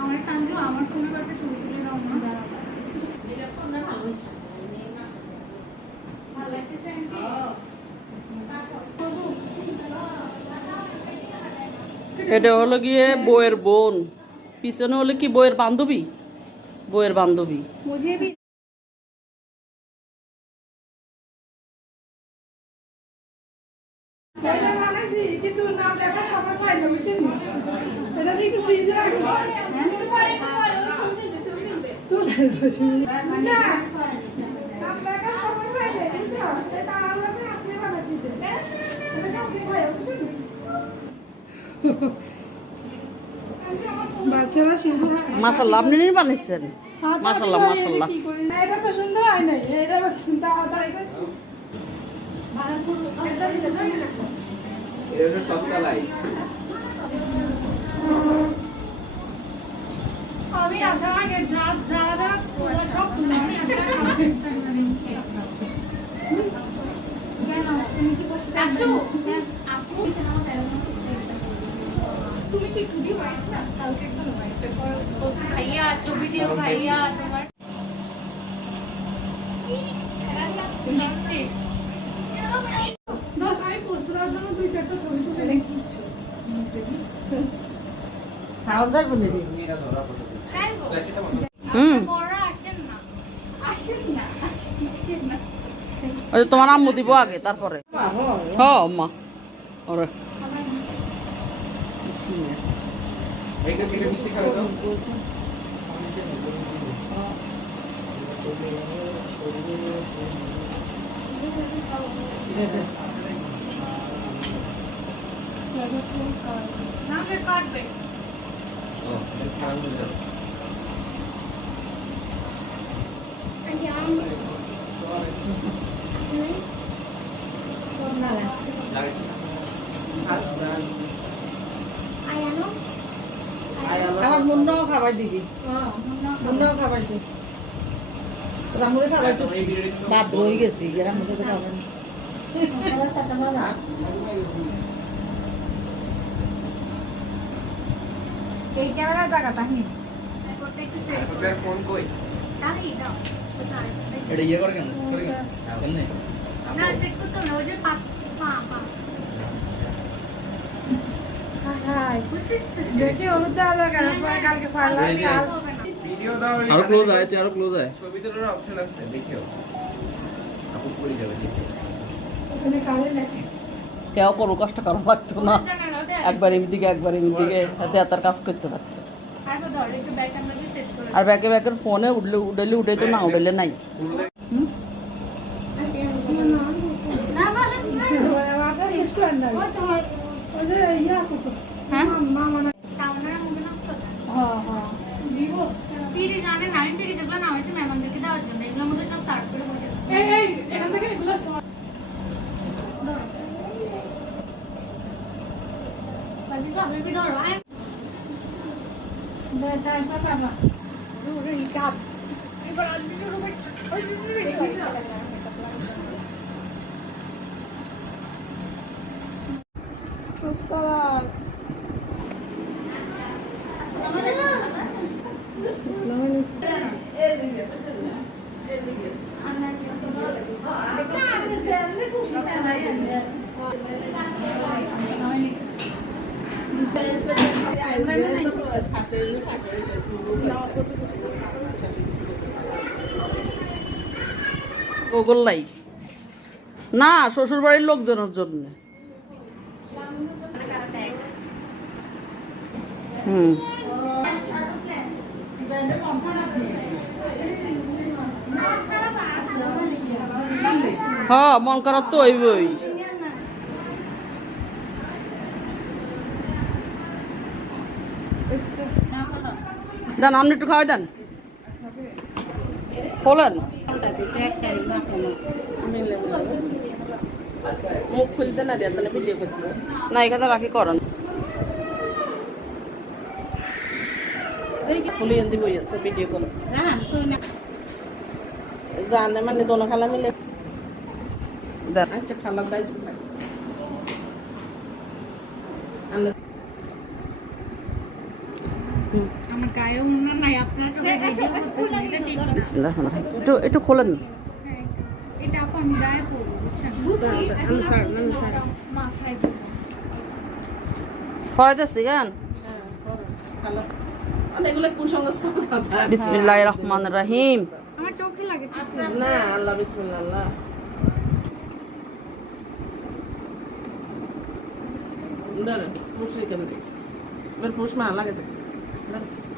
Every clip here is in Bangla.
আমার কাঞ্জু আমার ফোনে একটা ছবি তুলে দাও না এটা হলো গিয়ে বইয়ের বোন। পিছনে হলো কি বইয়ের বান্ধবী? বইয়ের বান্ধবী। লেখার সময় পাই বুঝছেন এটা দিয়ে একটু ফ্রিজে রাখব না না এটা এটা বুঝছেন বাচ্চারা শুধু মাসাল্লাহ আপনি নিয়ে বানিয়েছেন মাসাল্লাহ মাসাল্লাহ এটা তো সুন্দর হয় নাই। এটা তাড়াতাড়ি এটা সস্তা লাইট আমি আসার আগে যা যা যা সব তুমি। আমি আসার আগে তুমি কি বসে আছো আপু? তুমি কি কুদি হোয়াইট না? কালকে একদম ভাইয়া ছবি দিও ভাইয়া তোমার লিপস্টিক দশ আমি পোস্ট করার জন্য দুই চারটা ছবি তুলে রেখেছি সাউন্ড যাইব নাকি তুমি এটা ধরা পড়ে ফ্ল্যাশটা বন্ধ হুম। ওই তোমার আম্মু দিব আগে তারপরে। হ মা। ওরে। কাটবে আমার মুন্নাও খাবার দিবি। মুন্নাও খাবার দিবি। রামুরে খাবার বাদ রয়ে গেছি এরা মুখে এই ক্যামেরা দেখা তাহি ফোন কই এটা ইয়ে করে কেন করে কেন এমনি সেট করতে হবে ওই যে পা পা পা হাই বুঝছিস বেশি হলুদ দেওয়া দরকার পরে কালকে পারলাম এই যে- কাল হবে না। ভিডিও দাও আরও ক্লোজ আয় তুই আরও ক্লোজ আয়। ছবি তোলার অপশন আছে দেখিও। আপু পড়ে যাবে ওখানে কালে লেখে কেউ কোনো কষ্ট করা পারতো না একবার এমদিকে একবার এমদিকে হাতে হাতার কাজ করতে পারতো তারপর ধর একটু ব্যাক ক্যামেরা সেট করে আর ব্যাকে ব্যাকের ফোনে উঠলে উঠলে উঠে তো না উঠলে নাই হ্যাঁ? হ্যাঁ পিডি জানে না আমি পিডি যেগুলো নামাইছি মেহমানদেরকে দেওয়ার জন্য এগুলোর মধ্যে সব সার্ভ করে বসে আছে। এই এই এখান থেকে এগুলো সব ধরো বাজি তো আপনি ধরো আয় তারপর বাবা ওরে এই কাপ এবার আসবি শুরু করছে ওই শুরু করে শুক্রবার ওগুলাই না শ্বশুর বাড়ির লোকজনের জন্য। হ্যাঁ মন খারাপ তো হইবই। দেন আপনি একটু খাওয়াই দেন। খোলেন। মুখ খুলতে না দিয়ে তাহলে ভিডিও করতে। না এখানে রাখি করেন। খুলে এনে যাচ্ছে ভিডিও করো। জানে মানে দোনো খালা মিলে। আচ্ছা খালার দায়িত্ব হুম। রহমানির রহিম। একটু একটু খোলেন। না হ্যাঁ। ফরাইতেছি গান? এগুলো কুসংস্কার কথা রহিম। আমার চোখে লাগে না? আল্লাহ বিসমিল্লাহ। আল্লাহ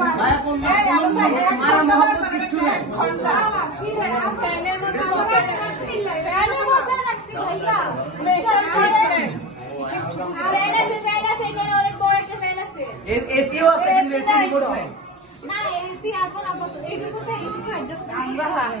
যাই তো না কি যাই ফ্যানের মধ্যে বসে ফ্যান আছে ফ্যান আছে এখানে অনেক বড় একটা ফ্যান আছে। এসিও আছে কিন্তু এসি রিমোট নাই আমরা কথা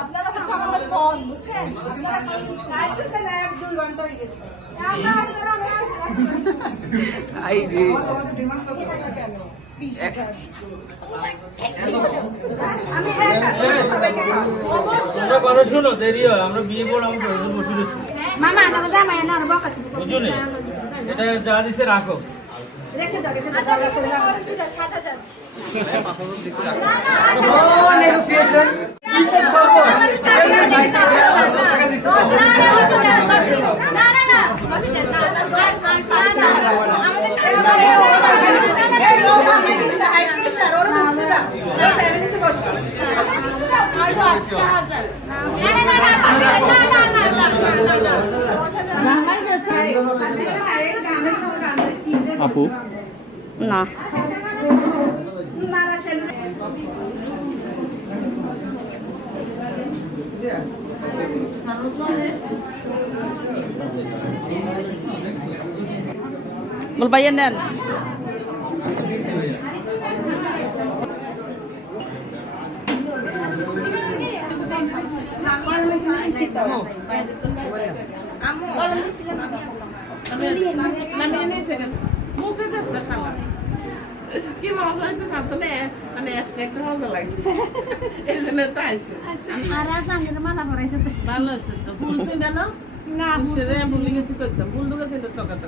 আপনারা হচ্ছে আমাদের বোন বুঝছেন আপনারা চাইতেছেন এক দুই ঘণ্টা হয়ে গেছে আমরা শোনো দেরি হয়। আমরা বিয়ে আমরা প্রয়োজন বসে রয়েছি। বকা এটা যা দিছে রাখো। রেখে দাও রেখে দাও সাত হাজার নেগোসিয়েশন না না না কফি চাই না না না আমাদের এই লোক আমি দিছে হাই প্রেসার ওর মুক্তি দাও ওর ফ্যামিলি বসো আপু? না। বল ভাইয়া নেন। কি মজা হইতে থাকতো মানে এক্সট্রা একটা মজা লাগে এই জন্য তো আইসে ভালো হয়েছে তো ভুল ছিল না না সেরে ভুলে গেছি করতাম ভুল ঢুকে ছিল চকাতে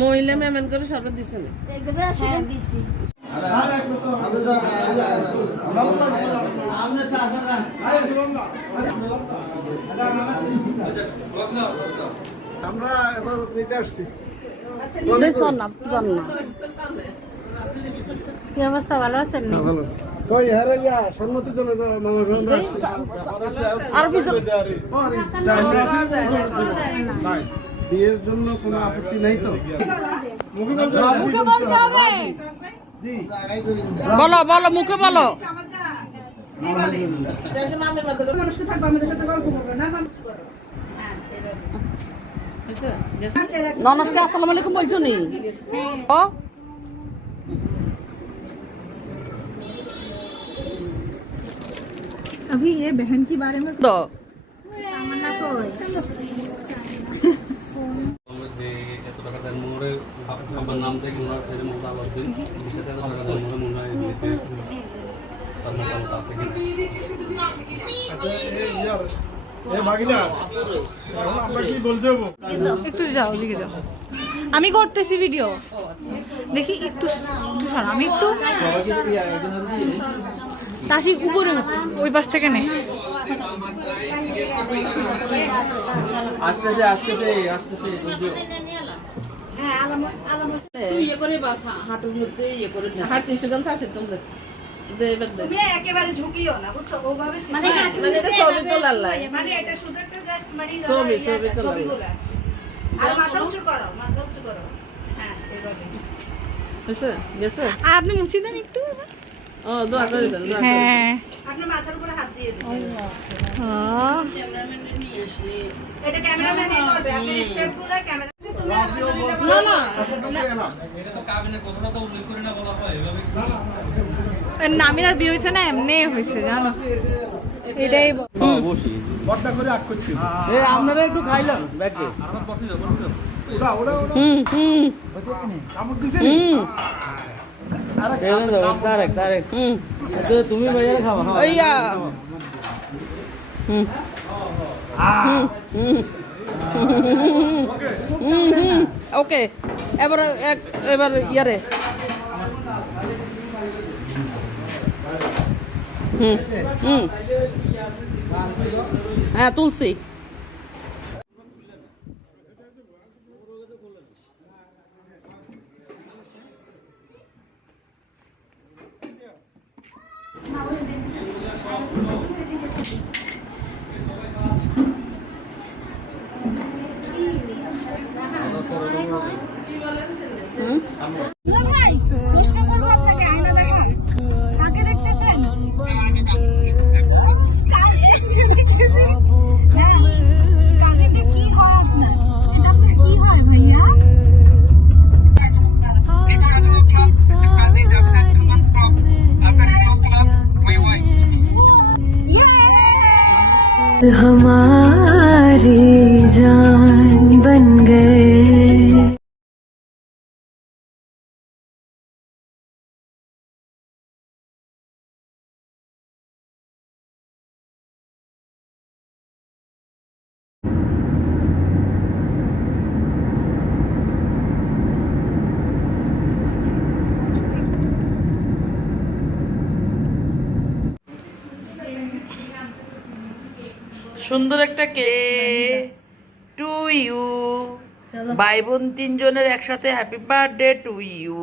মহিলা মেমেন করে সর্ব দিছে না আমরা এখন নিতে আসছি। দেখছেন না জান না। কি অবস্থা ভালো আছেন নি ভালো। কই হারে যা সম্মতি জন্য মামা আর বিয়ের জন্য কোনো আপত্তি নাই তো? মুখে বলতে হবে। বলো বলো মুখে বলো শেষে মামের মতো করে মানুষকে থাকবো আমাদের সাথে গল্প করবো না হয়েছে? গেছে? ননস্কে আসসালামু আলাইকুম বলছো নি ও अभी ये बहन के बारे में তো নাম থেকে ছেলে তার মোটামুটি আছে কিনা। একটু যাও দিকে যাও। আমি করতেছি ভিডিও দেখি একটু একটু সরো, আমি একটু তাসি উপরে উঠ ওই পাশ থেকে নে। আসতেছে আসতেছে আসতেছে আপনি মুছি দেন একটু ও দোয়া করে দেন দোয়া করে দেন। হ্যাঁ। আপনার মাথার উপরে হাত দিয়ে দিন। আহ, এটা ক্যামেরাম্যান করবে আপনি স্টেপগুলো ক্যামেরা তুমি নামের আর বিয়ে হয়েছে না এমনি হয়েছে জানো এটাই ব- বড্ডা করে আগ করছি আপনারা একটু খাইলাম ব্যাগে হুম হুম কামড় দিছে হুম তারেক তারেক হুম তো তুমি বাইরে খাওয়া হ্যাঁ ওইয়া হুম হুম হুম হুম হুম ওকে এবার এক এবার ইয়ারে। হুম হুম। হ্যাঁ তুলসি আগে हमारी जान সুন্দর একটা কে টু ইউ। ভাই বোন তিনজনের একসাথে হ্যাপি বার্থডে টু ইউ।